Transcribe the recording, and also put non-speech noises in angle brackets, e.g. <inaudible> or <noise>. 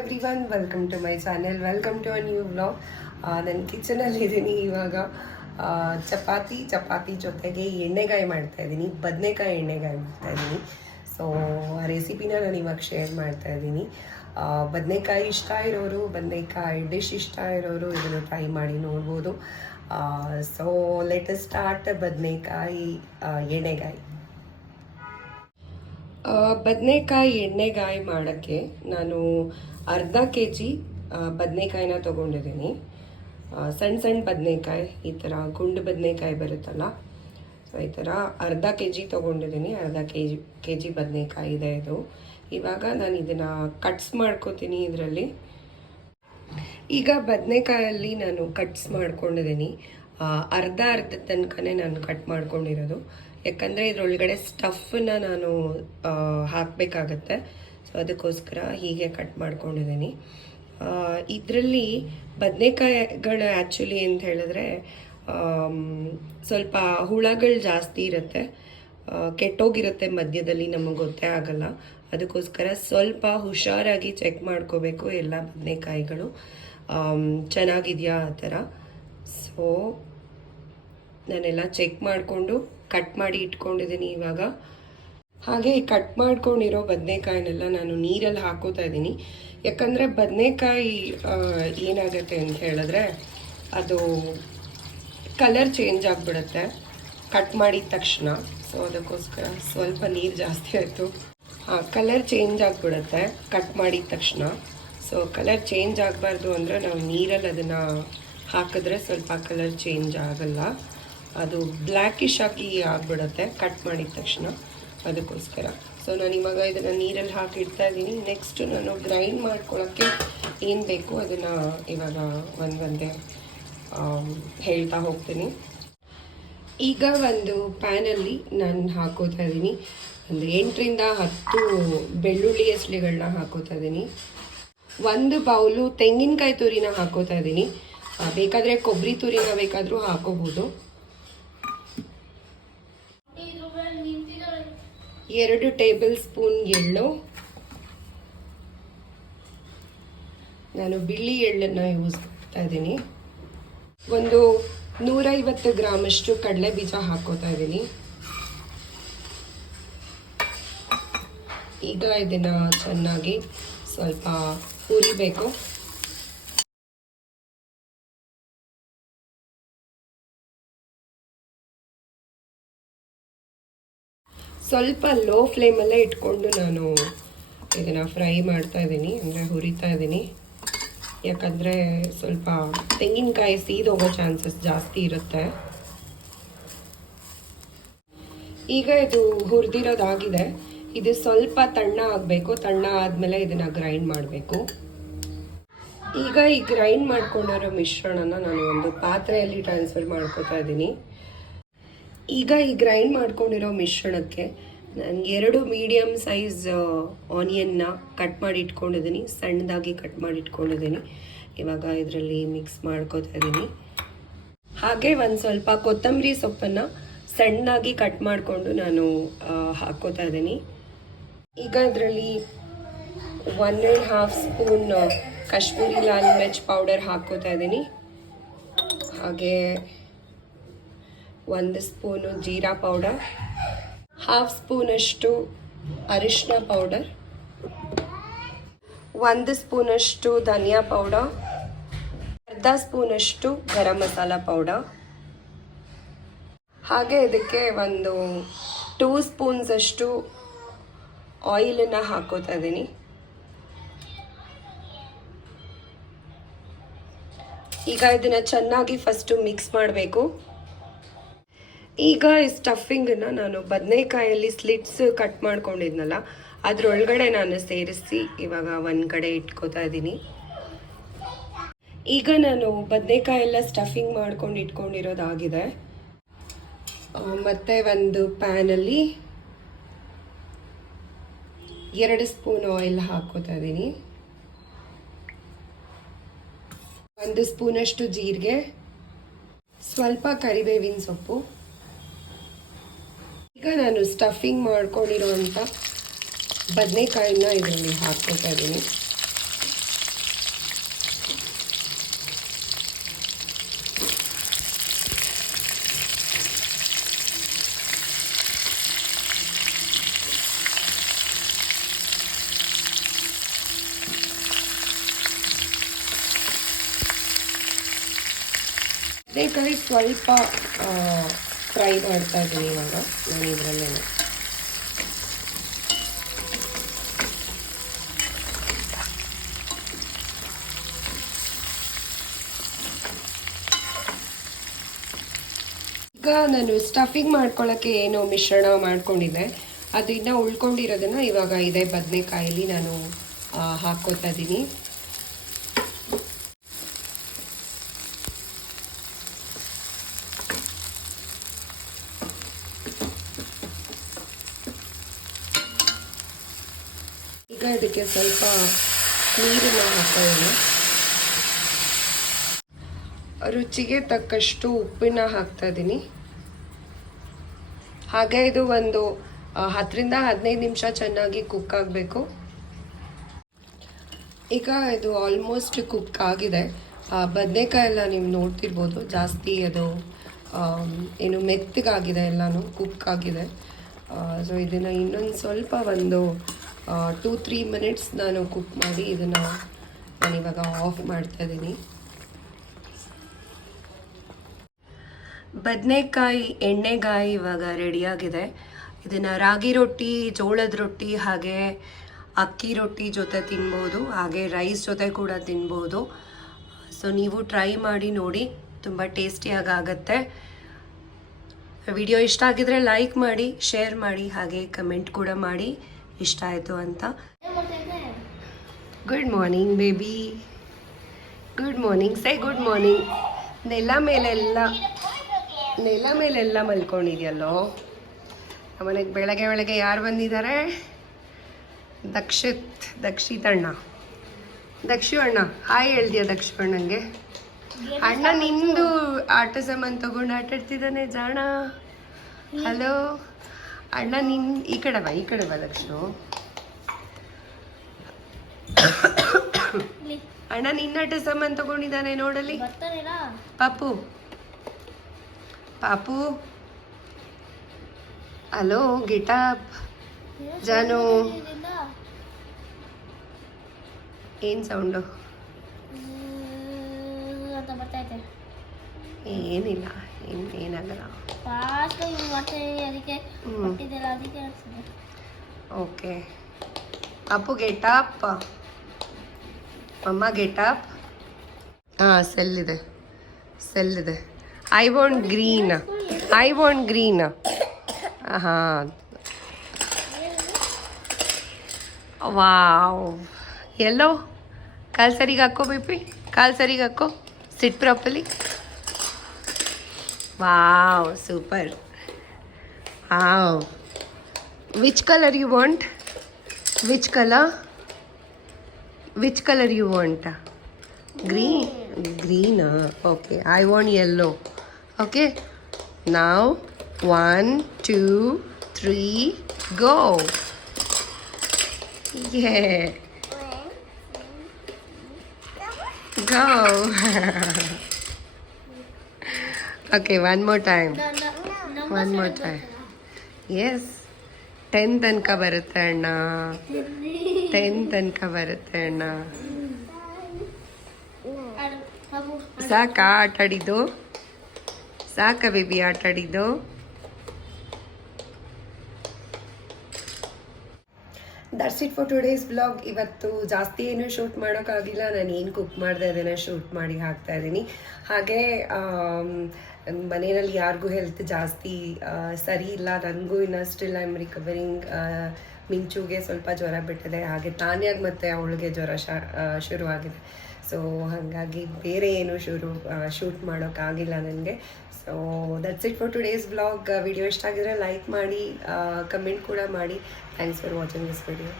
Every one welcome to my channel welcome to a new vlog ನಾನು ಕಿಚನಲ್ಲಿ ಇದ್ದೀನಿ ಇವಾಗ. ಚಪಾತಿ ಚಪಾತಿ ಜೊತೆಗೆ ಎಣ್ಣೆಗಾಯಿ ಮಾಡ್ತಾ ಇದ್ದೀನಿ ಬದನೆಕಾಯಿ ಎಣ್ಣೆಗಾಯಿ ಮಾಡ್ತಾ ಇದ್ದೀನಿ ಸೊ ಆ ರೆಸಿಪಿನ ನಾನು ಇವಾಗ ಶೇರ್ ಮಾಡ್ತಾ ಇದ್ದೀನಿ ಬದನೆಕಾಯಿ ಇಷ್ಟ ಇರೋರು, ಬದನೆಕಾಯಿ ಡಿಶ್ ಇಷ್ಟ ಇರೋರು ಇದನ್ನು ಟ್ರೈ ಮಾಡಿ ನೋಡ್ಬೋದು. ಸೊ ಲೆಟ್ ಸ್ಟಾರ್ಟ್ ಬದನೆಕಾಯಿ ಎಣ್ಣೆಗಾಯಿ. ಬದನೆಕಾಯಿ ಎಣ್ಣೆಗಾಯಿ ಮಾಡೋಕ್ಕೆ ನಾನು ಅರ್ಧ ಕೆ ಜಿ ಬದನೆಕಾಯಿನ ತೊಗೊಂಡಿದ್ದೀನಿ. ಸಣ್ಣ ಸಣ್ಣ ಬದನೆಕಾಯಿ, ಈ ಥರ ಗುಂಡು ಬದನೆಕಾಯಿ ಬರುತ್ತಲ್ಲ, ಸೊ ಈ ಥರ ಅರ್ಧ ಕೆ ಜಿ ತೊಗೊಂಡಿದ್ದೀನಿ. ಅರ್ಧ ಕೆ ಜಿ ಕೆ ಜಿ ಬದನೆಕಾಯಿ ಇದೆ ಇದು. ಇವಾಗ ನಾನು ಇದನ್ನು ಕಟ್ಸ್ ಮಾಡ್ಕೋತೀನಿ ಇದರಲ್ಲಿ. ಈಗ ಬದನೆಕಾಯಲ್ಲಿ ನಾನು ಕಟ್ಸ್ ಮಾಡ್ಕೊಂಡಿದ್ದೀನಿ. ಅರ್ಧ ಅರ್ಧ ತನಕನೇ ನಾನು ಕಟ್ ಮಾಡ್ಕೊಂಡಿರೋದು. ಯಾಕಂದರೆ ಇದರೊಳಗಡೆ ಸ್ಟಫನ್ನ ನಾನು ಹಾಕಬೇಕಾಗತ್ತೆ. ಸೊ ಅದಕ್ಕೋಸ್ಕರ ಹೀಗೆ ಕಟ್ ಮಾಡ್ಕೊಂಡಿದ್ದೀನಿ. ಇದರಲ್ಲಿ ಬದನೆಕಾಯಿಗಳು ಆ್ಯಕ್ಚುಲಿ ಅಂತ ಹೇಳಿದ್ರೆ ಸ್ವಲ್ಪ ಹುಳಗಳು ಜಾಸ್ತಿ ಇರುತ್ತೆ. ಕೆಟ್ಟೋಗಿರುತ್ತೆ ಮಧ್ಯದಲ್ಲಿ ನಮಗೆ ಗೊತ್ತೇ ಆಗಲ್ಲ. ಅದಕ್ಕೋಸ್ಕರ ಸ್ವಲ್ಪ ಹುಷಾರಾಗಿ ಚೆಕ್ ಮಾಡ್ಕೋಬೇಕು ಎಲ್ಲ ಬದನೆಕಾಯಿಗಳು. ಚೆನ್ನಾಗಿದೆಯಾ ಆ ಥರ. ಸೊ ನಾನೆಲ್ಲ ಚೆಕ್ ಮಾಡಿಕೊಂಡು ಕಟ್ ಮಾಡಿ ಇಟ್ಕೊಂಡಿದ್ದೀನಿ ಇವಾಗ. ಹಾಗೆ ಈ ಕಟ್ ಮಾಡ್ಕೊಂಡಿರೋ ಬದನೆಕಾಯಿನೆಲ್ಲ ನಾನು ನೀರಲ್ಲಿ ಹಾಕೋತಾ ಇದ್ದೀನಿ. ಯಾಕಂದರೆ ಬದನೆಕಾಯಿ ಏನಾಗುತ್ತೆ ಅಂತ ಹೇಳಿದ್ರೆ ಅದು ಕಲರ್ ಚೇಂಜ್ ಆಗಿಬಿಡುತ್ತೆ. ಕಟ್ ಮಾಡಿದ ತಕ್ಷಣ. ಸೊ ಅದಕ್ಕೋಸ್ಕರ ಸ್ವಲ್ಪ ನೀರು ಜಾಸ್ತಿ ಆಯಿತು. ಹಾಂ ಕಲರ್ ಚೇಂಜ್ ಆಗಿಬಿಡುತ್ತೆ. ಕಟ್ ಮಾಡಿದ ತಕ್ಷಣ. ಸೊ ಕಲರ್ ಚೇಂಜ್ ಆಗಬಾರ್ದು ಅಂದರೆ ನಾವು ನೀರಲ್ಲಿ ಅದನ್ನು ಹಾಕಿದ್ರೆ ಸ್ವಲ್ಪ ಕಲರ್ ಚೇಂಜ್ ಆಗಲ್ಲ. ಅದು ಬ್ಲ್ಯಾಕಿಶ್ ಆಗಿ ಆಗಿಬಿಡುತ್ತೆ. ಕಟ್ ಮಾಡಿದ ತಕ್ಷಣ. ಅದಕ್ಕೋಸ್ಕರ. ಸೊ ನಾನು ಇವಾಗ ಇದನ್ನು ನೀರಲ್ಲಿ ಹಾಕಿ ಇಡ್ತಾ ಇದ್ದೀನಿ. ನೆಕ್ಸ್ಟು ನಾನು ಗ್ರೈಂಡ್ ಮಾಡ್ಕೊಳ್ಳೋಕ್ಕೆ ಏನು ಬೇಕು ಅದನ್ನು ಇವಾಗ ಒಂದು ಒಂದೇ ಹೇಳ್ತಾ ಹೋಗ್ತೀನಿ. ಈಗ ಒಂದು ಪ್ಯಾನಲ್ಲಿ ನಾನು ಹಾಕೋತಾ ಇದ್ದೀನಿ. ಒಂದು ಎಂಟರಿಂದ ಹತ್ತು ಬೆಳ್ಳುಳ್ಳಿ ಎಸ್ಲಿಗಳನ್ನ ಹಾಕೋತಾ ಇದ್ದೀನಿ. ಒಂದು ಬೌಲು ತೆಂಗಿನಕಾಯಿ ತುರಿನ ಹಾಕೋತಾ ಇದ್ದೀನಿ. ಬೇಕಾದರೆ ಕೊಬ್ಬರಿ ತುರಿನ ಬೇಕಾದರೂ ಹಾಕೋಬೋದು. ಎರಡು ಟೇಬಲ್ ಸ್ಪೂನ್ ಎಳ್ಳು. ನಾನು ಬಿಳಿ ಎಳ್ಳನ್ನು ಯೂಸ್ ಮಾಡ್ತಾ ಇದ್ದೀನಿ. ಒಂದು ನೂರೈವತ್ತು ಗ್ರಾಮಷ್ಟು ಕಡಲೆ ಬೀಜ ಹಾಕೋತಾ ಇದ್ದೀನಿ. ಈಗ ಇದನ್ನು ಚೆನ್ನಾಗಿ ಸ್ವಲ್ಪ ಹುರಿಬೇಕು. ಸ್ವಲ್ಪ ಲೋ ಫ್ಲೇಮಲ್ಲೇ ಇಟ್ಕೊಂಡು ನಾನು ಇದನ್ನು ಫ್ರೈ ಮಾಡ್ತಾ ಇದ್ದೀನಿ, ಅಂದರೆ ಹುರಿತಾ ಇದ್ದೀನಿ. ಯಾಕಂದರೆ ಸ್ವಲ್ಪ ತೆಂಗಿನಕಾಯಿ ಸೀದೋಗೋ ಚಾನ್ಸಸ್ ಜಾಸ್ತಿ ಇರುತ್ತೆ. ಈಗ ಇದು ಹುರಿದಿರೋದಾಗಿದೆ. ಇದು ಸ್ವಲ್ಪ ತಣ್ಣ ಆಗಬೇಕು, ತಣ್ಣ ಆದಮೇಲೆ ಇದನ್ನು ಗ್ರೈಂಡ್ ಮಾಡಬೇಕು. ಈಗ ಈ ಗ್ರೈಂಡ್ ಮಾಡ್ಕೊಂಡಿರೋ ಮಿಶ್ರಣನ ನಾನು ಒಂದು ಪಾತ್ರೆಯಲ್ಲಿ ಟ್ರಾನ್ಸ್ಫರ್ ಮಾಡ್ಕೋತಾ ಇದ್ದೀನಿ. ಈಗ ಈ ಗ್ರೈಂಡ್ ಮಾಡ್ಕೊಂಡಿರೋ ಮಿಶ್ರಣಕ್ಕೆ ನಾನು ಎರಡು ಮೀಡಿಯಮ್ ಸೈಜ್ ಆನಿಯನ್ನ ಕಟ್ ಮಾಡಿ ಇಟ್ಕೊಂಡಿದ್ದೀನಿ. ಸಣ್ಣದಾಗಿ ಕಟ್ ಮಾಡಿ ಇಟ್ಕೊಂಡಿದ್ದೀನಿ. ಇವಾಗ ಇದರಲ್ಲಿ ಮಿಕ್ಸ್ ಮಾಡ್ಕೋತಾ ಇದ್ದೀನಿ. ಹಾಗೆ ಒಂದು ಸ್ವಲ್ಪ ಕೊತ್ತಂಬರಿ ಸೊಪ್ಪನ್ನು ಸಣ್ಣದಾಗಿ ಕಟ್ ಮಾಡಿಕೊಂಡು ನಾನು ಹಾಕೋತಾ ಇದ್ದೀನಿ. ಈಗ ಇದರಲ್ಲಿ one and half spoon Kashmiri lal mirch powder ಹಾಕ್ಕೋತಾ ಇದ್ದೀನಿ. ಹಾಗೆ ಒಂದು ಸ್ಪೂನು ಜೀರಾ ಪೌಡರ್, ಹಾಫ್ ಸ್ಪೂನಷ್ಟು ಅರಿಶಿನ ಪೌಡರ್, ಒಂದು ಸ್ಪೂನಷ್ಟು ಧನಿಯಾ ಪೌಡರ್, ಅರ್ಧ ಸ್ಪೂನಷ್ಟು ಗರಂ ಮಸಾಲ ಪೌಡರ್. ಹಾಗೆ ಇದಕ್ಕೆ ಒಂದು ಟೂ ಸ್ಪೂನ್ಸಷ್ಟು ಆಯಿಲನ್ನು ಹಾಕೋತಾ ಇದ್ದೀನಿ. ಈಗ ಇದನ್ನು ಚೆನ್ನಾಗಿ ಫಸ್ಟು ಮಿಕ್ಸ್ ಮಾಡಬೇಕು. ಈಗ ಈ ಸ್ಟಫಿಂಗನ್ನು ನಾನು ಬದನೆಕಾಯಲ್ಲಿ ಸ್ಲಿಟ್ಸ್ ಕಟ್ ಮಾಡ್ಕೊಂಡಿದ್ನಲ್ಲ, ಅದರೊಳಗಡೆ ನಾನು ಸೇರಿಸಿ ಇವಾಗ ಒಂದು ಕಡೆ ಇಟ್ಕೋತಾ ಇದ್ದೀನಿ. ಈಗ ನಾನು ಬದನೆಕಾಯೆಲ್ಲ ಸ್ಟಫಿಂಗ್ ಮಾಡ್ಕೊಂಡು ಇಟ್ಕೊಂಡಿರೋದಾಗಿದೆ. ಮತ್ತು ಒಂದು ಪ್ಯಾನಲ್ಲಿ ಎರಡು ಸ್ಪೂನ್ ಆಯಿಲ್ ಹಾಕೋತಾ ಇದ್ದೀನಿ. ಒಂದು ಸ್ಪೂನಷ್ಟು ಜೀರಿಗೆ, ಸ್ವಲ್ಪ ಕರಿಬೇವಿನ ಸೊಪ್ಪು. ಈಗ ನಾನು ಸ್ಟಫಿಂಗ್ ಮಾಡ್ಕೊಂಡಿರೋವಂಥ ಬದನೆಕಾಯಿನ ಇದರಲ್ಲಿ ಹಾಕ್ಕೊತಾ ಇದ್ದೀನಿ. ಬದನೆಕಾಯಿ ಸ್ವಲ್ಪ ಫ್ರೈ ಮಾಡ್ತಾ ಇದ್ದೀನಿ ಇವಾಗ. ನಾನು ಇದರಲ್ಲೇ ಈಗ ನಾನು ಸ್ಟಫಿಂಗ್ ಮಾಡ್ಕೊಳ್ಳೋಕ್ಕೆ ಏನು ಮಿಶ್ರಣ ಮಾಡ್ಕೊಂಡಿದ್ದೆ. ಅದು ಇನ್ನೂ ಉಳ್ಕೊಂಡಿರೋದನ್ನು ಇವಾಗ ಇದೆ ಬದನೆಕಾಯಲ್ಲಿ ನಾನು ಹಾಕ್ಕೊತಾ ಇದ್ದೀನಿ. ಇದಕ್ಕೆ ಸ್ವಲ್ಪ ನೀರನ್ನು ಹಾಕ್ತಾ ಇದ್ದೀನಿ ರುಚಿಗೆ ತಕ್ಕಷ್ಟು ಉಪ್ಪನ್ನ ಹಾಕ್ತಾ ಇದ್ದೀನಿ ಹಾಗೆ ಇದು ಒಂದು ಹತ್ತರಿಂದ ಹದಿನೈದು ನಿಮಿಷ ಚೆನ್ನಾಗಿ ಕುಕ್ ಆಗಬೇಕು. ಈಗ ಇದು ಆಲ್ಮೋಸ್ಟ್ ಕುಕ್ ಆಗಿದೆ. ಬದನೆಕಾಯಿ ಎಲ್ಲ ನೀವು ನೋಡ್ತಿರ್ಬೋದು, ಜಾಸ್ತಿ ಅದು ಏನು ಮೆತ್ತಗಾಗಿದೆ ಎಲ್ಲನೂ ಕುಕ್ ಆಗಿದೆ. ಸೊ ಇದನ್ನು ಇನ್ನೊಂದು ಸ್ವಲ್ಪ ಒಂದು ಟೂ ತ್ರೀ ಮಿನಿಟ್ಸ್ ನಾನು ಕುಕ್ ಮಾಡಿ ಇದನ್ನು ನಾನು ಇವಾಗ ಆಫ್ ಮಾಡ್ತಾ ಇದ್ದೀನಿ. ಬದನೆಕಾಯಿ, ಎಣ್ಣೆಗಾಯಿ ಇವಾಗ ರೆಡಿಯಾಗಿದೆ ಇದನ್ನು ರಾಗಿ ರೊಟ್ಟಿ, ಜೋಳದ ರೊಟ್ಟಿ ಹಾಗೆ ಅಕ್ಕಿ ರೊಟ್ಟಿ ಜೊತೆ ತಿನ್ಬೋದು, ಹಾಗೆ ರೈಸ್ ಜೊತೆ ಕೂಡ ತಿನ್ಬೋದು. ಸೊ ನೀವು ಟ್ರೈ ಮಾಡಿ ನೋಡಿ, ತುಂಬ ಟೇಸ್ಟಿಯಾಗಿ ಆಗುತ್ತೆ. ವಿಡಿಯೋ ಇಷ್ಟ ಆಗಿದ್ರೆ ಲೈಕ್ ಮಾಡಿ ಶೇರ್ ಮಾಡಿ, ಹಾಗೆ ಕಮೆಂಟ್ ಕೂಡ ಮಾಡಿ. ಇಷ್ಟ ಆಯಿತು ಅಂತ. Good morning baby good morning Sai good morning ನೆಲ ಮೇಲೆಲ್ಲ ನೆಲ ಮೇಲೆಲ್ಲ ಮಲ್ಕೊಂಡಿದೆಯಲ್ಲೋ? ಮನೆಗೆ ಬೆಳಗ್ಗೆ ಬೆಳಗ್ಗೆ ಯಾರು ಬಂದಿದ್ದಾರೆ? ದಕ್ಷಿತ್ ದಕ್ಷಿತ್ ಅಣ್ಣ ದಕ್ಷಿ ಅಣ್ಣ ಹಾಯ್ ಹೇಳ್ದಿಯ ದಕ್ಷಿ ಅಣ್ಣಂಗೆ? ಅಣ್ಣ ನಿಂದು ಆಟ ಸಾಮಾನು ತಗೊಂಡು ಆಟಾಡ್ತಿದ್ದಾನೆ ಜಾಣ. ಹಲೋ ಅಣ್ಣ ನಿನ್ ಈ ಕಡೆ ಬಾ ಈ ಕಡೆ ಬಾ ದಕ್ಷು ಅಣ್ಣ ನಿನ್ನ ಆಟ ಸಾಮಾನು ತಗೊಂಡಿದ್ದಾನೆ ನೋಡಲಿ ಪಾಪು. ಪಾಪು. Hello get up. ಜಾನು. ಏನ್ ಸೌಂಡು? ಏನಿಲ್ಲ ಏನು ಏನಾಗಲ್ಲ. ಅದಕ್ಕೆ ಅಪ್ಪು ಕೊಟ್ಟಿದ್ದೆಲ್ಲ ಅದಕ್ಕೆ ಅಮ್ಮ ಓಕೆ. ಅಮ್ಮ ಗೆಟಪ್ ಹಾಂ ಸೆಲ್ ಇದೆ. ಸೆಲ್ ಇದೆ. I want green I want green ಹಾಂ. ವಾವ್. ಎಲ್ಲೋ? ಕಾಲು ಸರಿಗೆ ಹಾಕೋ ಬಿಪಿ? ಕಾಲು ಸರಿಗೆ ಹಾಕೋ? Sit properly wow super Wow. Which color you want? Which color? Which color you want? Green. Green. Ah. Okay. I want yellow. Okay. Now, one, two, three, go. Yeah. Go. <laughs> okay, one more time. One more time. Yes. Ten ತನಕ ಬರುತ್ತೆ ಅಣ್ಣ. Ten ತನಕ ಬರುತ್ತೆ ಅಣ್ಣ. ಸಾಕಾ ಆಟ ಆಡಿದ್ದು? ಸಾಕ ಬೇಬಿ ಆಟ ಆಡಿದ್ದು? That's it for today's blog ಇವತ್ತು ಜಾಸ್ತಿ ಏನು ಶೂಟ್ ಮಾಡೋಕ್ಕಾಗಿಲ್ಲ. ನಾನು ಏನು ಕುಕ್ ಮಾಡ್ತಾ ಇದ್ದೇನೆ ಶೂಟ್ ಮಾಡಿ ಹಾಕ್ತಾ ಇದ್ದೀನಿ. ಹಾಗೆ ಮನೆಯಲ್ಲಿ ಯಾರಿಗೂ ಹೆಲ್ತ್ ಜಾಸ್ತಿ ಸರಿ ಇಲ್ಲ ನನಗೂ ಇನ್ನು ಸ್ಟಿಲ್ ಐ ಆಮ್ ರಿಕವರಿಂಗ್ ಮಿಂಚುಗೆ ಸ್ವಲ್ಪ ಜ್ವರ ಬಿಟ್ಟಿದೆ, ಹಾಗೆ ತಾನೇ ಮತ್ತೆ ಅವಳಿಗೆ ಜ್ವರ ಶುರು ಆಗಿದೆ ಸೊ ಹಾಗಾಗಿ ಬೇರೆ ಏನು ಶುರು ಶೂಟ್ ಮಾಡೋಕ್ಕಾಗಿಲ್ಲ ನನಗೆ. So that's it for today's blog video ಇಷ್ಟ ಆಗಿದ್ರೆ ಲೈಕ್ ಮಾಡಿ ಕಮೆಂಟ್ ಕೂಡ ಮಾಡಿ. Thanks for watching this video